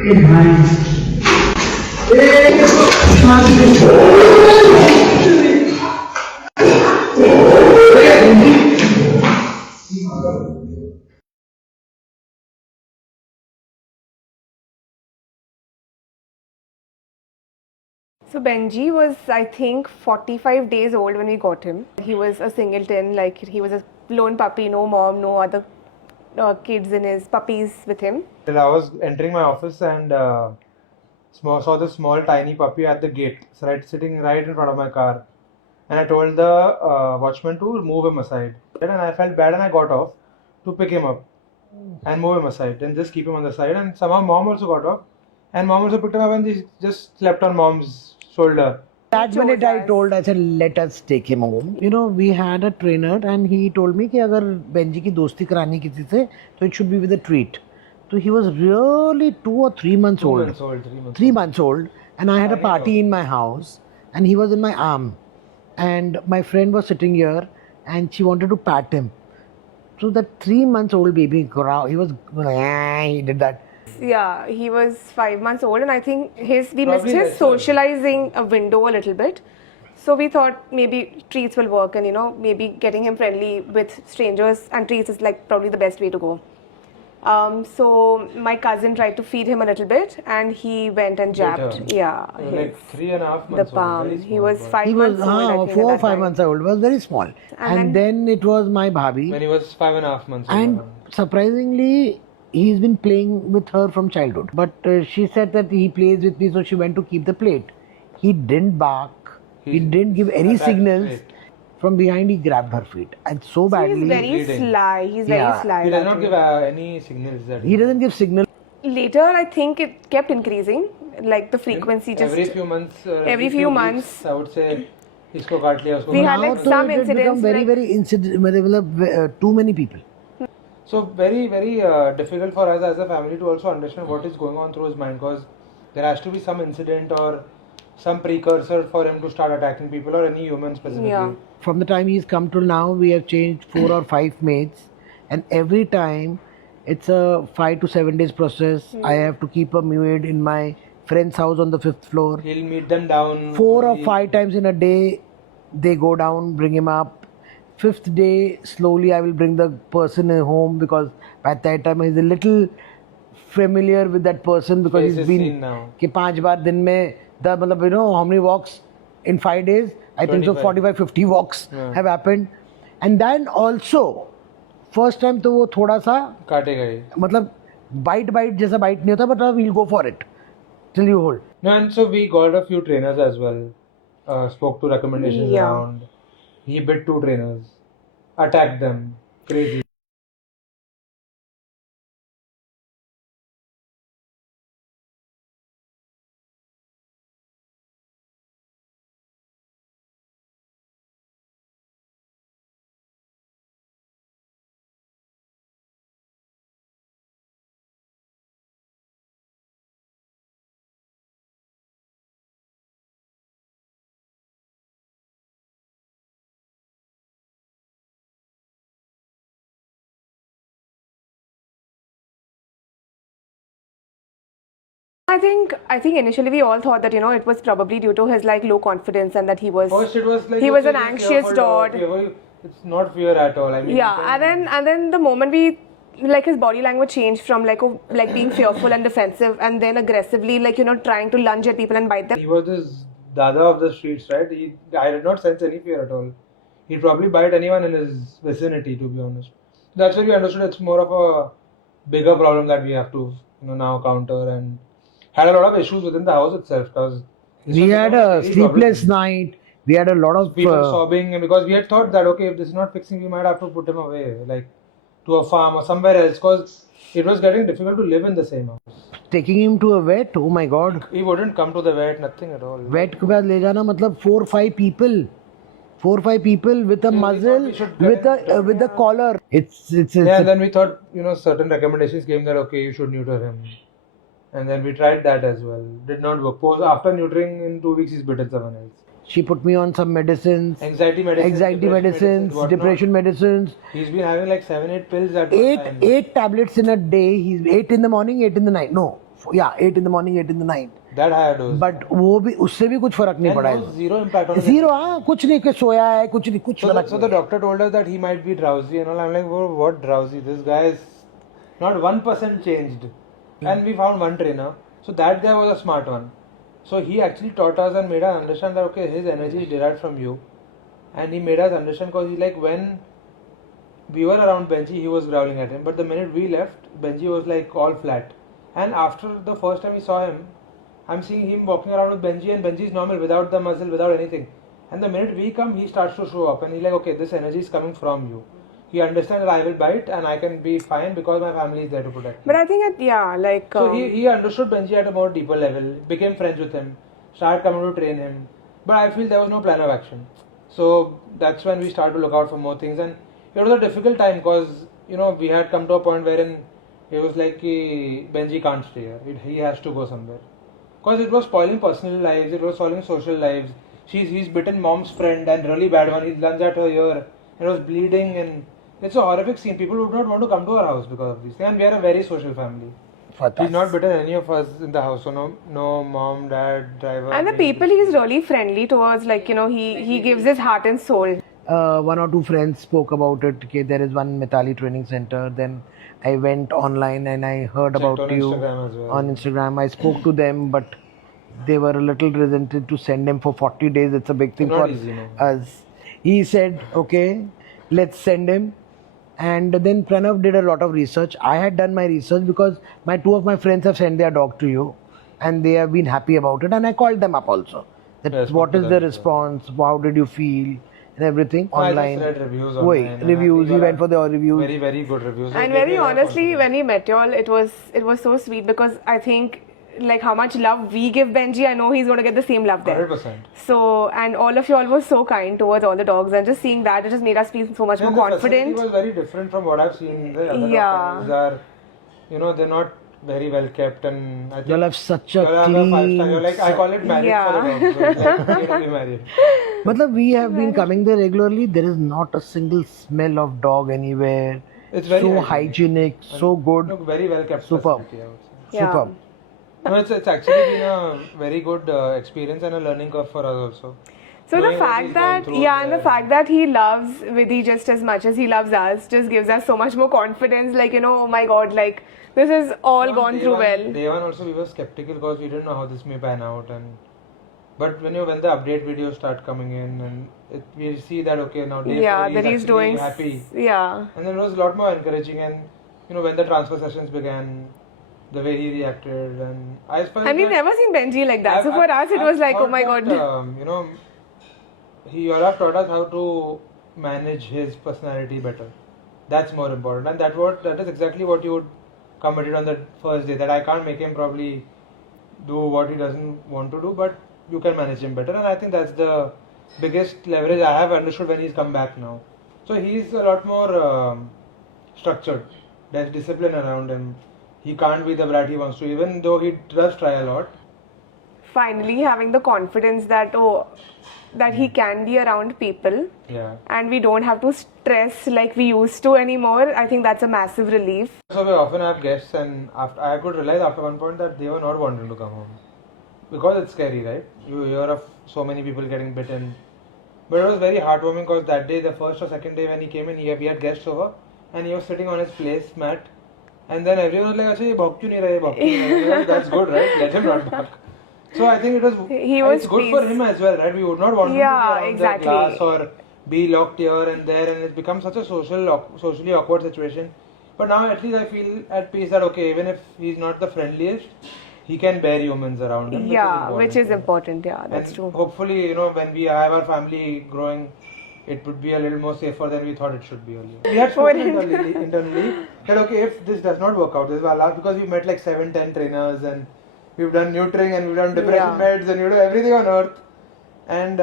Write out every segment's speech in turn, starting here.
So Benji was, I think, 45 days old when we got him. He was a singleton, like he was a lone puppy, no mom, no other kids in his puppies with him. Till I was entering my office and saw this small tiny puppy at the gate, sitting right in front of my car. And I told the watchman to move him aside. And I felt bad and I got off to pick him up and move him aside and just keep him on the side. And somehow mom also got off. And mom also picked him up and he just slept on mom's shoulder. That minute I said, let us take him home. You know, we had a trainer and he told me कि अगर Benji की दोस्ती करानी किसी से, तो it should be with a treat. So he was really 2 or 3 months old. 3 months old. And I had a party in my house and he was in my arm. And my friend was sitting here and she wanted to pat him. So that 3 months old baby, he was, he did that. Yeah, he was 5 months old, and I think we missed his socializing window a little bit. So we thought maybe treats will work, and maybe getting him friendly with strangers and treats is like probably the best way to go. So my cousin tried to feed him a little bit, and he went and jabbed. Yeah, like 3.5 months. The palm. He was 5 he months was, old. 4 or 5 months old. Was very small. And then it was my bhabhi. When he was 5.5 months old. And surprisingly, he's been playing with her from childhood. But she said that he plays with me, so she went to keep the plate. He didn't bark. He didn't give any signals. From behind, he grabbed her feet. And so badly. He's very sly. He's very sly. He does not give any signals. He doesn't give signal. Later, I think it kept increasing. Like the frequency just... Every few months. Every few months. I would say, isko kaat liya, usko we had like some incidents. Very too many people. So very, very difficult for us as a family to also understand what is going on through his mind, because there has to be some incident or some precursor for him to start attacking people or any human specifically. Yeah. From the time he's come till now, we have changed 4 or 5 mates, and every time it's a 5 to 7 days process. I have to keep a maid in my friend's house on the 5th floor. He'll meet them down 4 or 5 times in a day. They go down, bring him up. 5th day, slowly I will bring the person home, because by that time he's a little familiar with that person, because he's been कि 5 बार दिन में मतलब, you know how many walks in 5 days? I think so 45-50 walks have happened. And then also first time तो वो थोड़ा सा काटेगा ही, मतलब bite जैसा bite नहीं होता, but we'll go for it till you hold. No, and so we got a few trainers as well. Spoke to recommendations around. He bit 2 trainers, attacked them, crazy. I think initially we all thought that it was probably due to his like low confidence, and that he was First it was like he was an anxious dog. It's not fear at all. I mean, and then the moment we like his body language changed from like being fearful and defensive, and then aggressively trying to lunge at people and bite them. He was this dada of the streets, right? I did not sense any fear at all. He'd probably bite anyone in his vicinity, to be honest. That's where we understood it's more of a bigger problem that we have to now counter, and had a lot of issues within the house itself, because we had a sleepless night. We had a lot of people sobbing, because we had thought that okay, if this is not fixing, we might have to put him away, like to a farm or somewhere else, because it was getting difficult to live in the same house. Taking him to a vet, oh my god. He wouldn't come to the vet, nothing at all. Vet के पास ले जाना मतलब 4-5 people. 4-5 people with a muzzle, with a collar. It's and then we thought, certain recommendations came that okay, you should neuter him. And then we tried that as well. Did not work. After neutering, in 2 weeks, he's bitten someone else. She put me on some medicines. Anxiety medicines, depression medicines. He's been having like 7-8 pills at one time. 8 tablets in a day. He's 8 in the morning, 8 in the night. No, Yeah, 8 in the morning, 8 in the night. That higher dose. But वो भी उससे भी कुछ फर्क नहीं and पड़ा no है. zero impact on his Zero, हाँ, कुछ नहीं कि सोया है, कुछ नहीं, कुछ फर्क So नहीं. the doctor told us that he might be drowsy and all. I'm like, "Whoa, what drowsy? This guy is not 1% changed." And we found one trainer. So that guy was a smart one. So he actually taught us and made us understand that okay, his energy is derived from you, and he made us understand because he like when we were around Benji, he was growling at him. But the minute we left, Benji was like all flat. And after the first time we saw him, I'm seeing him walking around with Benji, and Benji is normal without the muscle, without anything. And the minute we come, he starts to show up, and he's like, okay, this energy is coming from you. He understands that I will bite and I can be fine because my family is there to protect me. But I think So he understood Benji at a more deeper level, became friends with him, started coming to train him. But I feel there was no plan of action. So that's when we started to look out for more things. And it was a difficult time because, we had come to a point wherein it was like Benji can't stay here. He has to go somewhere. Because it was spoiling personal lives, it was spoiling social lives. He's bitten mom's friend and really bad one. He lunged at her ear and was bleeding, and it's a horrific scene. People would not want to come to our house because of these things. And we are a very social family. He's not bitten any of us in the house. So no mom, dad, driver. and the people he's really friendly towards, he gives his heart and soul. One or two friends spoke about it. Okay, there is one Mithali training center. Then I went online and I heard Checked about on you Instagram as well. on Instagram. I spoke to them, but they were a little resistant to send him for 40 days. It's a big thing Not for easy, no. us. He said, okay, let's send him. And then Pranav did a lot of research. I had done my research because two of my friends have sent their dog to you and they have been happy about it. And I called them up also. That Yes, what is that the as well. response? How did you feel? And everything I online. just read reviews Wait, online. and reviews. people We went are for the reviews. Very, very good reviews. And They very gave me a lot of honestly, confidence. when we met y'all, it was so sweet because I think like how much love we give Benji, I know he's going to get the same love there. 100%. So, and all of y'all were so kind towards all the dogs, and just seeing that, it just made us feel so much And more the facility confident. was very different from what I've seen. The other Yeah. doctors are, they're not very well kept, and I think You'll have such a you'll have a 5-star. You're clean. like, I call it marriage Yeah. for the dogs. So it's like, you know, be married. Matlab, we have been coming there regularly. There is not a single smell of dog anywhere. It's very So hygienic. hygienic, so good. Look, very well kept Superb. facility, I would say. Yeah. Superb. No, it's actually been a very good experience and a learning curve for us also. So the Knowing what fact he's gone that, through and the there. fact that he loves Vidhi just as much as he loves us just gives us so much more confidence. Like, oh my God, like this is all On gone day through one- well. Day one also we were skeptical because we didn't know how this may pan out, but when the update videos start coming in and we see that okay now day Yeah, 4 that he's actually doing. happy, Yeah. and then it was a lot more encouraging, and when the transfer sessions began, the way he reacted, and I felt And we've that- never seen Benji like that. So I've- for us, it I've was like, oh thought my that, God. He all have taught us how to manage his personality better. That's more important, and that is exactly what you would committed on the first day. That I can't make him probably do what he doesn't want to do, but you can manage him better, and I think that's the biggest leverage I have understood when he's come back now. So he's a lot more structured. There's discipline around him. He can't be the brat he wants to, even though he does try a lot. Finally having the confidence that, that he can be around people Yeah. and we don't have to stress like we used to anymore. I think that's a massive relief. So we often have guests, and I could realize after one point that they were not wanting to come home because it's scary, right? You hear of so many people getting bitten, but it was very heartwarming because that day, the first or second day when he came in, we had guests over, and he was sitting on his place mat, and then everyone was like, "Acha, ye bhauk kyun nahi raha, ye bhauk kyun nahi raha?" Like, that's good, right? Let him run back. So I think He was it's good for pleased. him as well, right? We would not want him to Yeah, be around exactly. the glass or be locked here and there, and it becomes such a socially awkward situation. But now at least I feel at peace that okay, even if he's not the friendliest, he can bear humans around him. Yeah, which is important. important. Yeah, that's And true. hopefully, when we have our family growing, it would be a little more safer than we thought it should be earlier. We had spoken internally that okay, if this does not work out, this is our last, because we've met like 7-10 trainers and we've done neutering and we've done depression Yeah. meds and we do everything on earth. And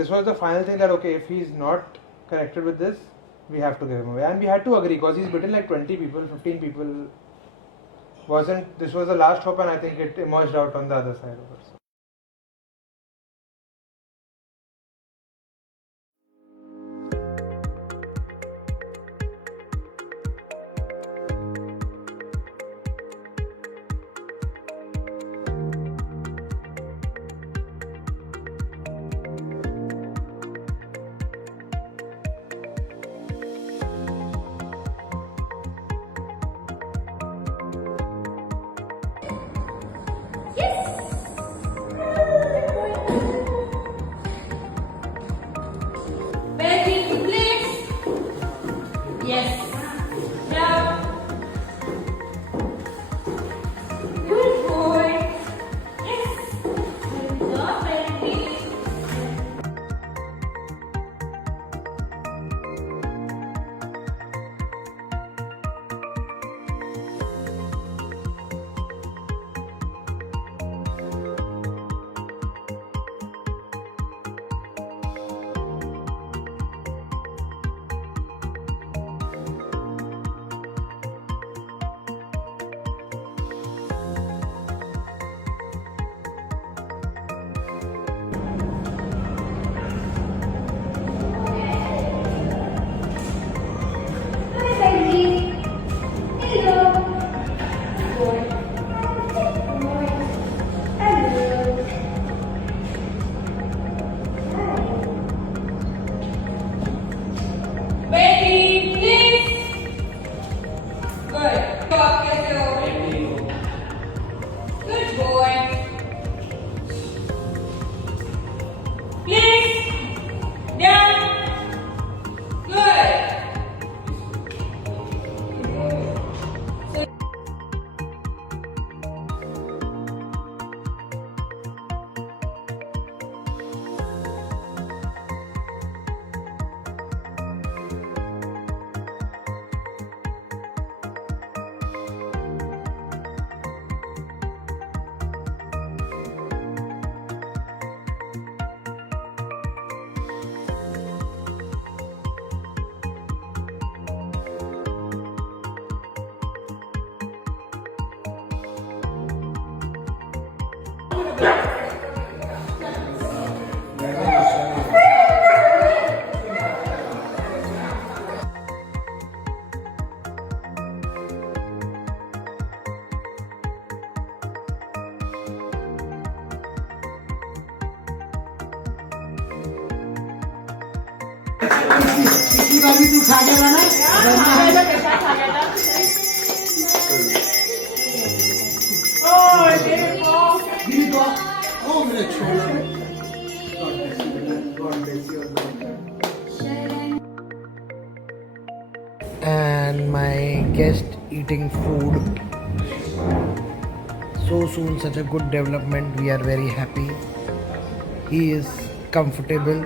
this was the final thing that okay, if he's not connected with this, we have to give him away. And we had to agree because he's bitten like 20 people, 15 people. This was the last hope, and I think it emerged out on the other side of it. And my guest eating food so soon, such a good development. We are very happy. He is comfortable.